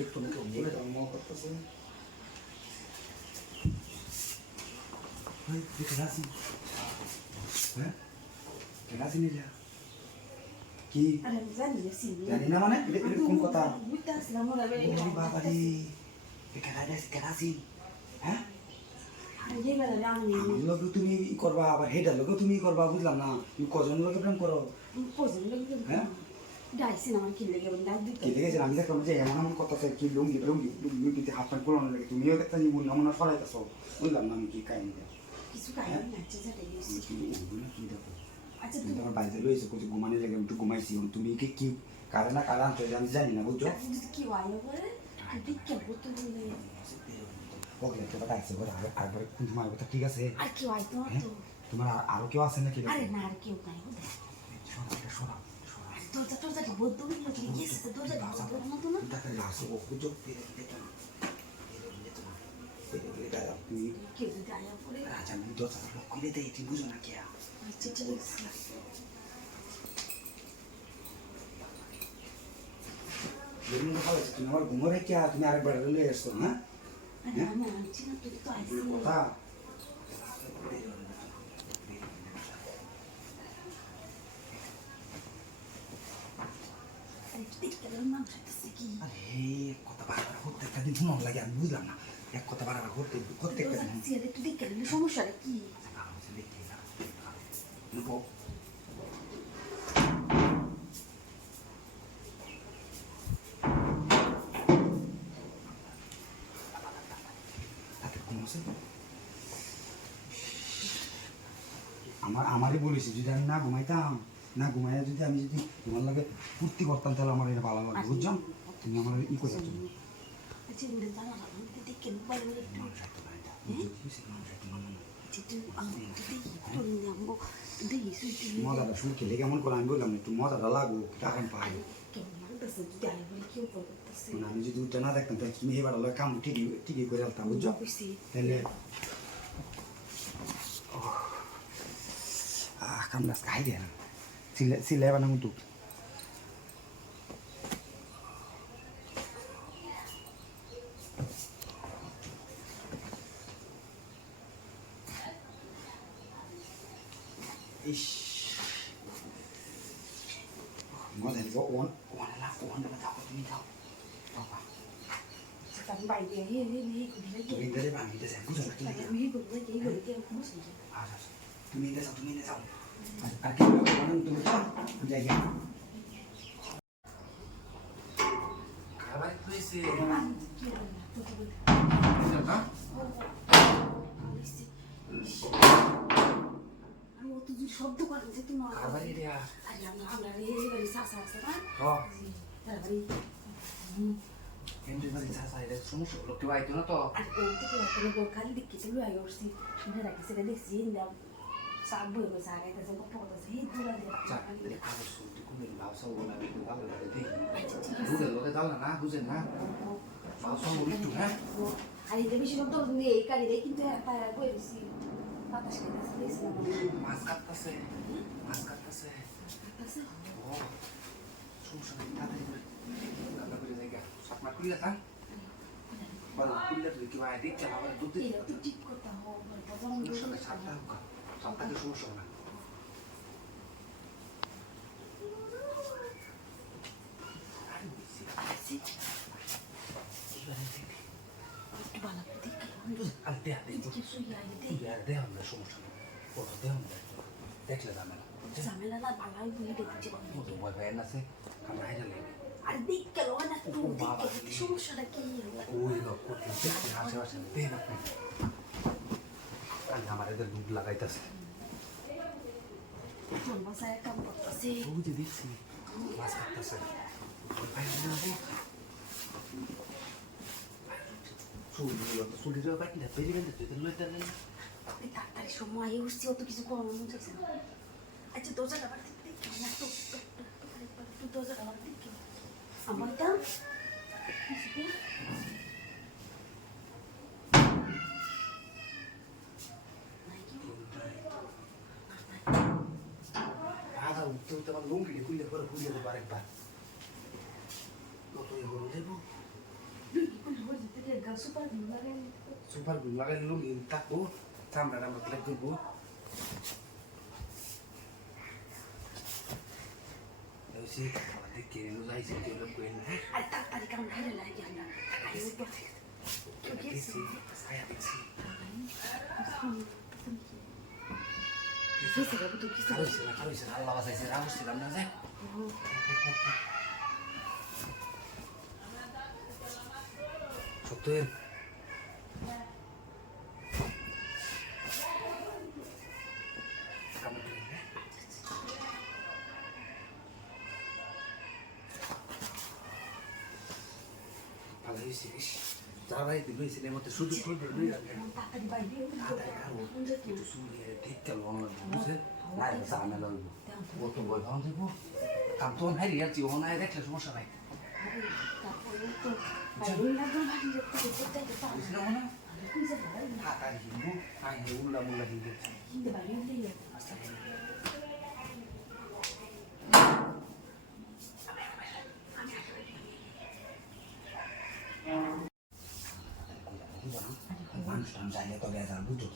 একটু মুখে বলে দাও মা করতেছে ভাই কেরাসি হ্যাঁ কেরাসি নিয়ে যা কি জানি না মানে এরকম কথা বাবা রে কেরাসি হ্যাঁ লোক তুমি করবা আবার হেডার লোক তুমি করবা বুঝলাম না তুমি কজন লোকে প্রেম করো হ্যাঁ আমি দেখলাম যে এমন এমন কথা কি লুঙ্গি লুঙ্গি লুঙ্গিতে হাত পান কোলানো লাগে তুমিও দেখতে মনে মনে ফলাইতেছো বুঝলাম না আমি কি কাহিনী কি দেখো তোমার বাড়িতে রয়েছে কোথাও ঘুমানো লাগে একটু ঘুমাইছি তুমি কি কারে না কারা আনতে আমি জানি না বুঝছো ওকে তো বাড়াইছে বড় আরেকবার কোন তোমার কথা ঠিক আছে আর কি হয় তোমার আরো কেউ আছে নাকি আরে না আর কেউ নাই শোনা দরজা বন্ধ হয়ে গেল গেছে দরজা বন্ধ না টাকা লাসো ও কুজো পেরে দিতে তুমি কে যদি আয়া পড়ে রাজা আমি দরজা লক করে দেই তুমি বুঝো না কি আচ্ছা ঠিক আছে তুমি ভালো তুমি আমার ঘুমরে কি তুমি আরেকবার লয়ে এসছো না আমি আনছি না তুই তো আইছিস কথা আরে কথা বারবার প্রত্যেকটা দিন শুনুন লাগে আমি বুঝলাম না এক কথা বারবার প্রত্যেকটা দিন একটু দেখে সমস্যাটা কি আমারই বলেছি যদি আমি না ঘুমাইতাম না ঘুমাইয়া যদি আমি যদি তোমার লাগে ফুর্তি করতাম তাহলে আমার এটা ভালো লাগবে বুঝছো তুমি আমার ই করে মজাটা শুনে খেলে কেমন করে আমি বললাম একটু মজাটা লাগবো টাকা পাই আমি যদি উঠে না দেখতাম তাহলে তুমি এবার কাম ঠিকই করে আলতাম বুঝছো তাহলে কামড়া খাই দেয় না সিলাই বানাবো তো ইস মজা দিব ওয়ান যাও তুমি যাও বাবা তুমি ইন্টারে বানিয়ে দেয় বুঝো না তুমি ইন্টারে যাও আর কি তুমি যাও জায়গা খাবার হয়েছে শব্দ করেন যে তোমার খাবারই রে আরে আমরা রে বাড়ি সাসা আছে না হ্যাঁ তারপরে এমনি বাড়ি সাসা এটা সমস্যা হলো কেউ আইতো না তো আর কোন থেকে একটা গোকালি দিকে চলে আই করছি শুনে রাখছি রে দেখছি না সাব বই বসে আগে কাছে কথা কথা সেই দূরে আচ্ছা এটা খাবার শুনতে কোন লাউসা বলা একটু ভালো লাগে দেখি দুধে লোকে দাও না বুঝেন না লাউসা বলি একটু হ্যাঁ আর এই বেশি শব্দ নেই এই কালি রে কিন্তু একটা বই দিছি বাতাস খেতে দিছি মাছ কাটতেছে ও সমস্যা নেই তাড়াতাড়ি করে রান্না করে জায়গা সাপমা কুইলা থাক বলো কুইলা তুই কি ভাই দেখছে আবার দুধ এটা তো ঠিক কথা হবে সমস্যা নেই সাতটাকে সমস্যা না দেখলে ঝামেলা না ভালাই বলে দেখছি ভয় ভয় আছে আমরা হাইনা লাগবে আর দেখ গেল না তো সমস্যাটা কি ওই লোক আশেপাশে দেন আপনি আমার এদের দুধ লাগাইতেছে বাসায় কাম করতেছে ওই যে দেখছি মাছ কাটতেছে চুলিরও কাটলে বেরিয়ে গেলে তুই লইতে তাড়াতাড়ি সময় উঠছি অত কিছু করানো যাচ্ছে না আচ্ছা দরজাটা আবার দেখি না তো দরজাটা আবার দেখি আমার দাম আদা উঠতে উঠতে আমার লুঙ্গিটি খুললে পরে খুলে দেবো আরেকবার কত এ গরু দেবো সুপার গ্লু লাগাই দিতে সুপার গ্লু লাগাই দিলাম থাকবো চামড়াটা আমরা ক্লিক করবো দেখে যাইছে আর তাড়াতাড়ি কাম খাইলে লাগে আমরা আইসি কেউ গেছে ছায়া দেখছি গেছে বাবু তো কিছু কারোইছে না আল্লাহ বাঁচাইছে রাখছিলাম না যে সত্যের ভালো হয়েছে যারাই দিল সিনেমাতে শুধু তাড়াতাড়ি বাইরে কিন্তু শুনে ঠিক গেল বুঝলে না ঝামেলা হইব ও তো বই ভালো দেবো কাম তো নাই রিয়াছি ও নাই দেখলে সমস্যা নাই তারপরে তো বাইরে লাগবে ভালো দেখতে দেখতে বুঝলে না হাতার হিন্দু আইনে উল্লা মুল্লা হিন্দু কিন্তু বাইরে দিয়ে আচ্ছা মানুষটা জানে তো গেছে বুঝছো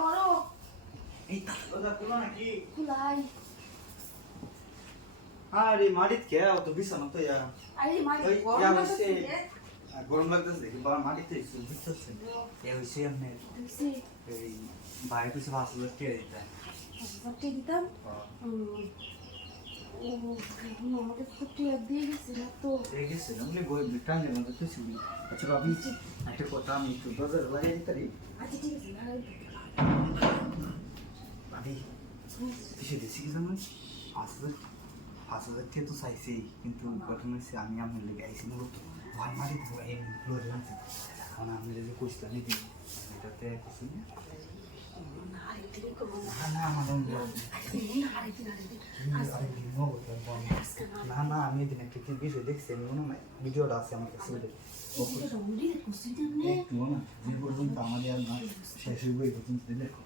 বড় এই খুলাই আরে মাটিত কে তো বিছানা তো ইয়া আরে মাই ওই গরম ইয়া লাগছে হইছে গরম লাগতেছে দেখি বা মাটিতে একটু বিছাচ্ছে এ হইছে এমনি দেখছি এই বাইরে কিছু ভাসলে কে দিতে সবকে দিতাম ও আমাদের তো টিয়া দিয়ে গেছে না তো এই গেছে এমনি গই টাঙ্গের মধ্যে তো ছিল আচ্ছা ভাবি একটা কথা আমি একটু বাজার লাগিয়ে দিতে পারি আচ্ছা ঠিক আছে ভাই ভাবি কিসে দিছি কি জানো আসলে কে তো চাইছেই কিন্তু ঘটনা হচ্ছে আমি আমার লেগে আইসি মূলত ভয় মারি দেবো এই ফ্লোরে আনছি কারণ আমি যদি কইছিলাম এই দিন এটাতে কিছু না না আরে ঠিক করব না না আমার না না আমি এদিন একটা কি বিষয় দেখছি আমি মনে হয় ভিডিওটা আছে আমার কাছে একটু না যে পর্যন্ত আমাদের আর না শেষ হইব এই পর্যন্ত দেখো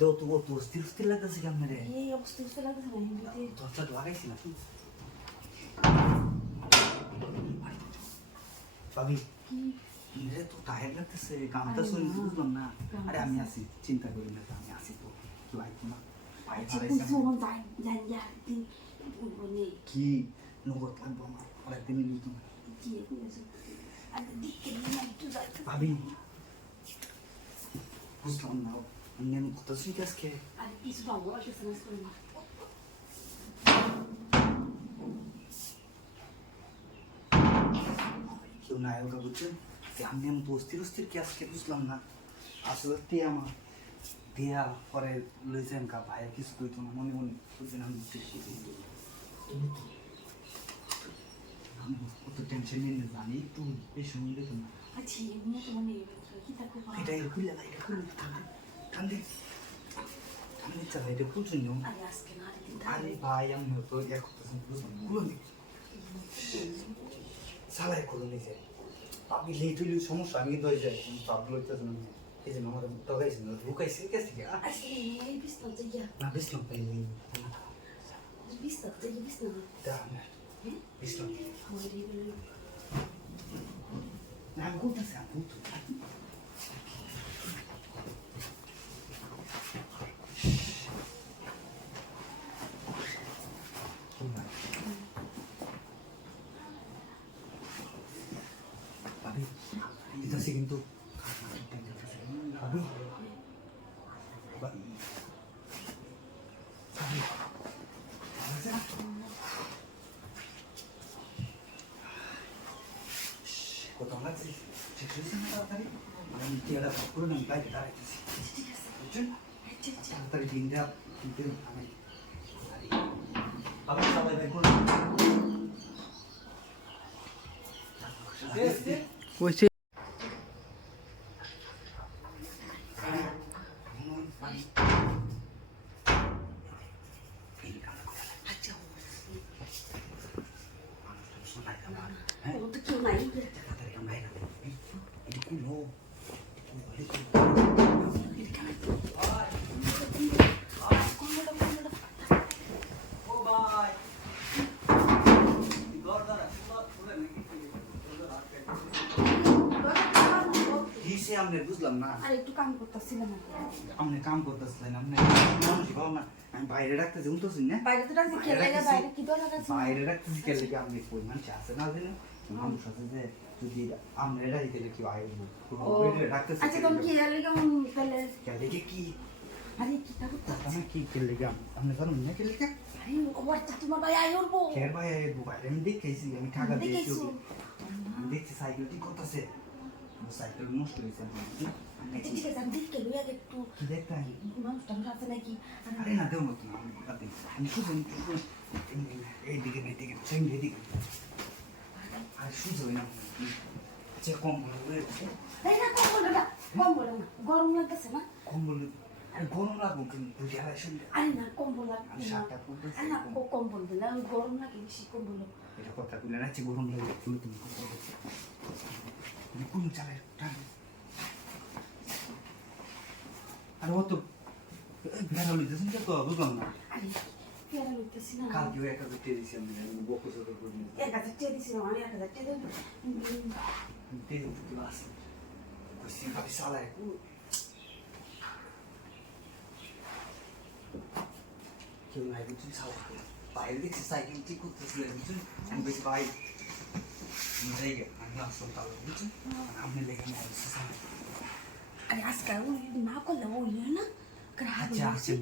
তো তো স্থির স্থির লাগতেছে কেমন রে এই অবস্থা হচ্ছে লাগছে না হিন্দিতে দরজা লাগাইছি না ভাবি কি রে তো টায়ার লাগতেছে কামটা শুনে বুঝলাম না আরে আমি আছি চিন্তা করি না আমি আছি তো লাগবো না পায়ে আচ্ছা হারাইছি কিছু মন যায় জান যা দিন বনে কি নগদ লাগবো আমার আরেকদিন নিত না কি আছে আর দিকে না একটু যাইতে ভাবি বুঝলাম না আমি কত সুইট আজকে আর কিছু ভালো আছে না করে না কেউ নাই ওটা বুঝছেন যে আমি এমন তো অস্থির অস্থির কি আজকে বুঝলাম না আসলে টিয়া আমার টিয়া পরে লইছেন কা ভাই কিছু কইতো না মনে মনে বুঝছেন আমি আমি কত টেনশন নিয়ে জানি একটু এই সময় দেখুন না আচ্ছা এমনি তো মনে কি থাকো এটা এরকম লাগা এটা খুলে ঠান্ডা ঠান্ডা ঠান্ডা চালা এটা খুলছেন না আরে আজকে না দিন আরে ভাই আমি তো এক কথা বুঝলাম খুলো নি সালাই খুলো নিছে আপনি লেট হইলে সমস্যা আমি কিন্তু হয়ে যায় পাবলো হইতেছে না এই যে আমার দগাইছে না ঢুকাইছে কে থেকে আজকে এই বিস্তার যাইয়া না বিসলাম তাই নেই বিস্তার যাইয়া বিস্তার দা না হ্যাঁ বিসলাম মরে গেল না আমি করতেছি আমি করতে ভাবি এটা সে কিন্তু ভাবি ভাবি কত লাগছে শেষ হয়েছে না তাড়াতাড়ি আমি টিয়াটা পুরো নাম বাইরে দাঁড়াইতেছি ঠিক আছে বুঝছেন আচ্ছা আচ্ছা তাড়াতাড়ি দিনটা দিতে আমি আপনি সবাই বের করুন কইছে আচ্ছা ও তো কেউ নাই তাড়াতাড়ি আমরা এটা কি লো কোনটা কাম করতেছিলাম আপনি কাম করতেছিলেন আপনি মানুষই ভালো না আমি বাইরে রাখতেছি উঠতেছি না বাইরে তো রাখছি খেলে গেলে বাইরে কি দরকার আছে বাইরে রাখতেছি কেলে কি আপনি কই মানুষ আছে না দিলে মানুষ আছে যে যদি আপনি এটা দিলে কি বাইরে রাখতেছি আচ্ছা তুমি কি এর লাগা তাহলে কেলে কি আরে কি তা করতে আপনি কি কেলে কি আপনি জানেন না কেলে কি আরে ও আচ্ছা তোমার ভাই আইর বো কের ভাই বাইরে আমি দেখেছি আমি টাকা দিয়েছি দেখেছো? আমি দেখছি সাইকেল ঠিক করতেছে সাইকেল নষ্ট হয়েছে আচ্ছা ঠিক আছে আমি দেখে লই আগে একটু কি দেখতে মানুষ টানুষ আছে নাকি আরে না দেও না তুমি আমি শুধু এইদিকে এইদিকে এইদিকে আর শুধু না আচ্ছা কম্বল এই না কম্বল না গরম লাগতেছে না কম্বল আরে গরম লাগবে কিন্তু বুঝি আর শুনলে আরে না কম্বল লাগবে আমি শার্টটা পরতেছি আরে না কম্বল দিলে গরম লাগে বেশি কম্বল এটা কথা বলে না যে গরম লাগে তুমি তুমি কোন চালে টান আর ও তো বেড়া লইতেছেন তো বুঝলাম না আরে পেয়ারা লইতেছি না কালকেও একটা দুটো দিয়েছি আমি বকো চোখে করে নিয়ে 1000 টাকা দিছিলাম আমি 1000 টাকা দেব তেল তো বাস কইছি ভাবি সালায় কেউ নাই বুঝছেন সালা বাইরে দেখছি সাইকেল ঠিক করতেছিল বুঝছেন আমি বেশি ভাই জায়গা আমি আসলাম তাহলে বুঝছেন আপনি লেগে নিয়ে আসছি আরে আজকে ওই না করলে ওই না আচ্ছা আচ্ছা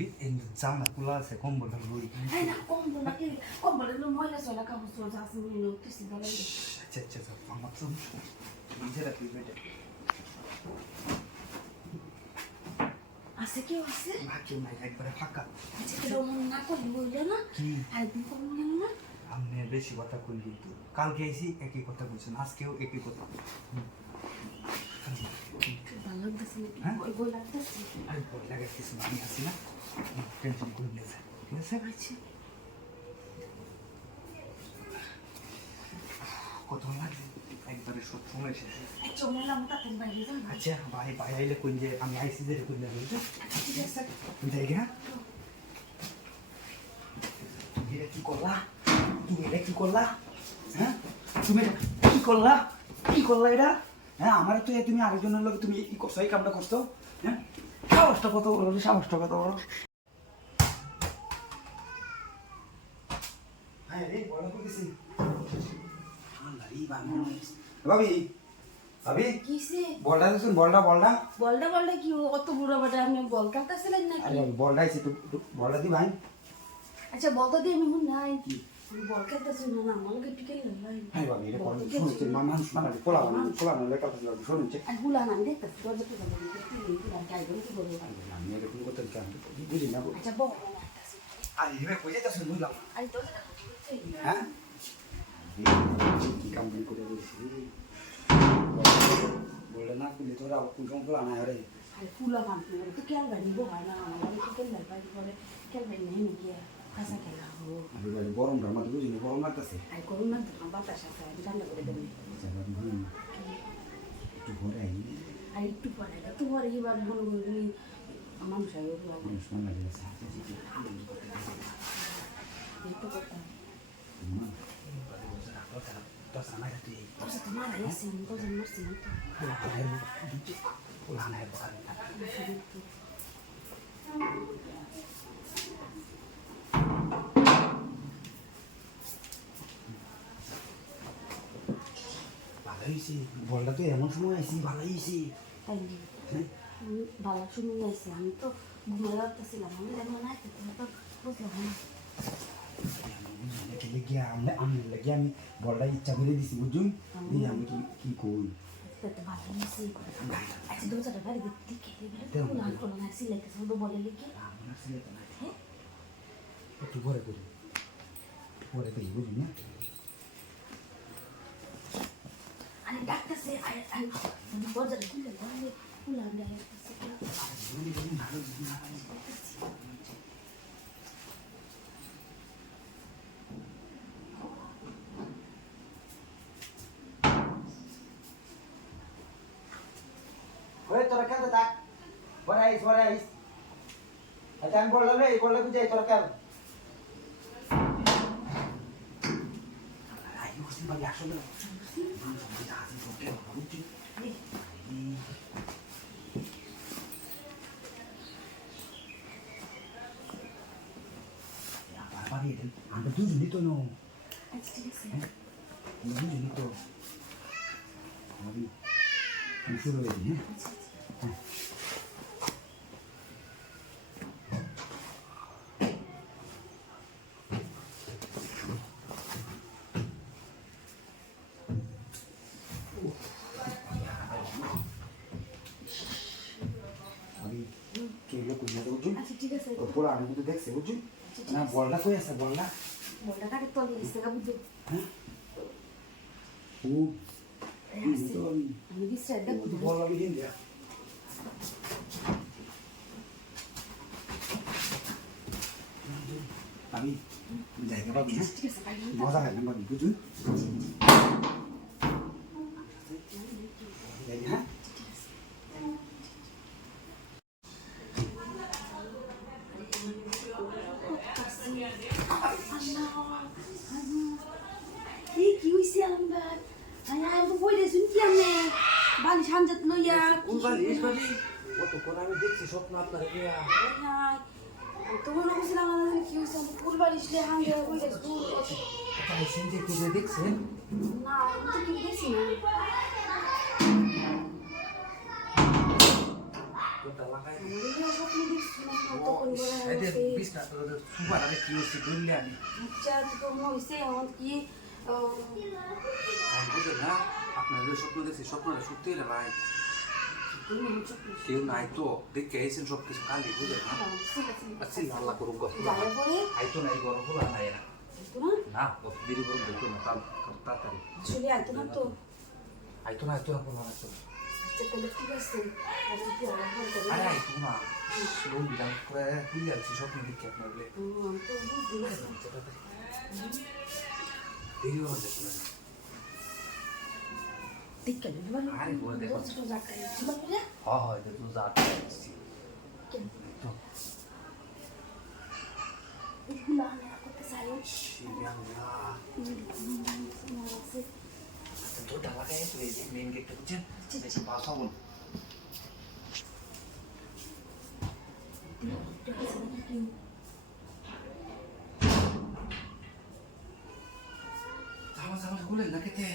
জামা খোলা আছে কম্বলটা লই আরে না কম্বল ময়লা চলা কাপড় চোলা আছে কিছু দাঁড়াই আচ্ছা আচ্ছা আমার তো নিজে রাখি বেটা আছে কেউ আছে বাকি নাই একবারে ফাঁকা আচ্ছা কেউ মন না করলে বললো না কি একদিন করবো গেল না আপনি বেশি কথা কই কিন্তু কালকে এসি একই কথা বলছেন আজকেও একই কথা ভালো লাগতেছে হ্যাঁ? ওই বই লাগতেছে আরে ভয় লাগে কিছু না, আমি আছি না টেনশন করে নিয়ে যায় ঠিক আছে আচ্ছা কত লাগছে একবারে সব সময় শেষ আচ্ছা বললাম তাতে বাইরে যান আচ্ছা ভাই ভাই আইলে কোন যে আমি আইসি যে কোন যাবে ঠিক আছে তুমি যাই গা তুমি এটা কি করলা তুমি এটা কি করলা হ্যাঁ তুমি এটা কি করলা এটা হ্যাঁ আমার তো তুমি আরেকজনের লোক তুমি কি করছো এই কামটা করছো হ্যাঁ সাহসটা কত বড় সাহসটা কত বড় হ্যাঁ রে বড় কইছি ভাবি ভাবি কিসে বলটা দিছেন বলটা বলটা কি অত বুড়ো বাটা আমি বল কাটতেছিলেন নাকি আরে বলটা আইছে তো বলটা দি ভাই আচ্ছা বলতো দিয়ে আমি মনে নাই বল কাটতেছি না আমাকে টিকে নাই হ্যাঁ ভাবি এটা বল শুনছে মানুষ মানে পোলা না লেখা আছে শুনছে আর গুলা না দেখতেছি দরজা তো বন্ধ করে গুলা গাই করে কি বলবো আমি এরকম করতে চাই বুঝি না আচ্ছা বল আর এভাবে কইতে তো বুঝলাম আরে দরজাটা খুলতে হ্যাঁ কি কাম করে বলছি বলে না কুলি তোরা কুলকম পোলা না রে আরে ফুলা মান তো কেন গাড়ি বো হয় না আমার তো কেন গাড়ি করে কেন গাড়ি নেই নাকি কাঁচা খেলা হো আমি বলি গরমটার মধ্যে বুঝি না গরম লাগতেছে আরে করুন না তো বাতাস আছে আমি ঠান্ডা করে দেবেন একটু ঘরে আই আর একটু পরে তোমার এবার মনে করি মানুষ আগে মানুষ মনে লাগে একটু করতাম Entonces tomar ahí así, entonces no se nota. ভালো হয়েছে বলটা তো এমন সময় আইসি ভালো হয়েছে তাই ভালো শুনে নিয়েছি আমি তো ঘুমিয়ে রাখতেছিলাম আমি যেমন আছে তুমি তো বুঝলাম না আমি লেগে আমি বলটা ইচ্ছা করে দিছি বুঝুন এই আমি কি কই তো ভালো হয়েছে আচ্ছা দরজাটা বাড়ি দিকে না করো না সিলেক্ট শুধু বলে লিখে একটু পরে করি বুঝুন না আরে ডাক্তারছে আরে দরজাটা খুলে বলে খুলে আমি ওই তোরা কেন থাক পরে আইস আচ্ছা আমি বললাম এই বললে বুঝাই তোরা কেন দুজনই তো নো আচ্ছা ঠিক আছে দুজনই তো আমি শুরু করি হ্যাঁ আচ্ছা আচ্ছা আমি তুই লোক বুঝতে বুঝুন আচ্ছা ঠিক আছে ওপর আমি কিন্তু দেখছি বুঝুন না বলটা কই আছে বলটা বলটা কাটে তলে গেছে গা বুঝো হ্যাঁ ও তো আমি বিশ্রাম দেখো বল আমি দিন দিয়া আমি জায়গা পাবি না ঠিক আছে পারি মজা হয় না পাবি বুঝুন হ্যাঁ এই কি হইছে আমদার আয় আয় তো বইরে শুনছি আমি বালি সানজাত লইয়া কোন বালিশ বালি কতক্ষণ আমি দেখছি স্বপ্ন আপনার দিয়া তো মনে করছিলাম আমাদের কি হইছে আমি ফুল বালিশ লে হাঙ্গে বইরে দূর তাই সিনজে কি যে দেখছেন না আমি তো কি দেখছি না কোনটা লাগাই আমি স্বপ্ন দেখছি না তখন বলা এই যে হয়েছে বিছনা তো সুপার আরে কি হচ্ছে বললে আমি আচ্ছা তো হইছে আমার কি আমি বুঝে না আপনার যে স্বপ্ন দেখছি স্বপ্নটা সত্যি রে ভাই কেউ নাই তো দেখে আইছেন সব কিছু কালি বুঝে না আচ্ছা আল্লাহ করুক গো যাওয়ার পরে আইতো নাই গরম হলো না এরা তো না না ও দেরি করুন দেখো না তাড়াতাড়ি আসলে আইতো না তো আইতো না বলো না তো আচ্ছা তাহলে ঠিক আছে আর কি আমার ফোন করে আরে আইতো না লোন দিলাম করে খুলে আছি স্বপ্ন দেখি আপনার বলে আমি তো বুঝতে পারছি দেরি হয়ে যাচ্ছে না ঠিক আছে ভালো আরে বলে দেখো তো যাকাই ভালো করে হয় তো যা আসছি কেন তো এগুলা না করতে চাই শিয়াল্লাহ আছে তো ডালা গায়ে তো এই মেন গেটটা বুঝছেন একটু পাস হবো জামা খুলেন না খেতে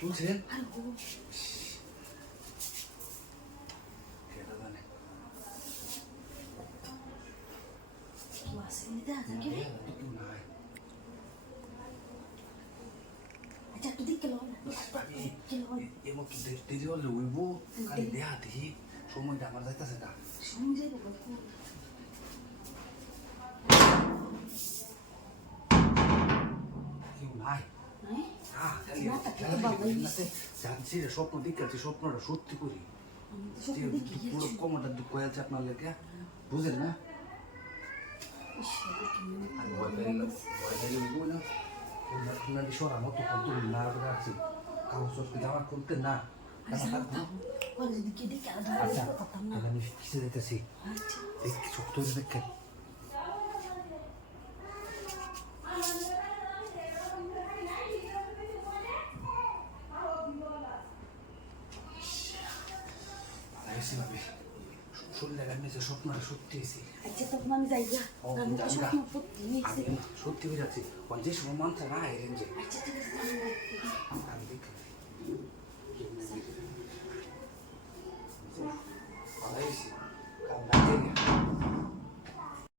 বুঝছেন খেতে জানে কেউ নাই আচ্ছা একটু দিক গেল এমন তো দেরি হলে উইব খালি দেয়া দেখি সময়টা আমার যাইতেছে না সময় যাইব কেউ নাই নাই জানছি রে স্বপ্ন দেখছি স্বপ্নটা সত্যি করি পুরো কমরটা দুঃখ হয়েছে আপনার লেগে বুঝেন না আর ভয় পাইলে উইব না আপনার সরা মতো কত না রাখছি কাগজ জামা খুলতে না আচ্ছা আমি কিসে যেতেছি দেখি ছোট্ট দেখেন শরীরে গান্নিছে স্বপ্নটা সত্যি হয়েছে আচ্ছা তখন আমি যাই গা আমি তো স্বপ্ন সত্যি হয়েছে আমি সত্যি হয়ে যাচ্ছি যে সময় মানছে না এই রেঞ্জে আচ্ছা ঠিক আছে আমি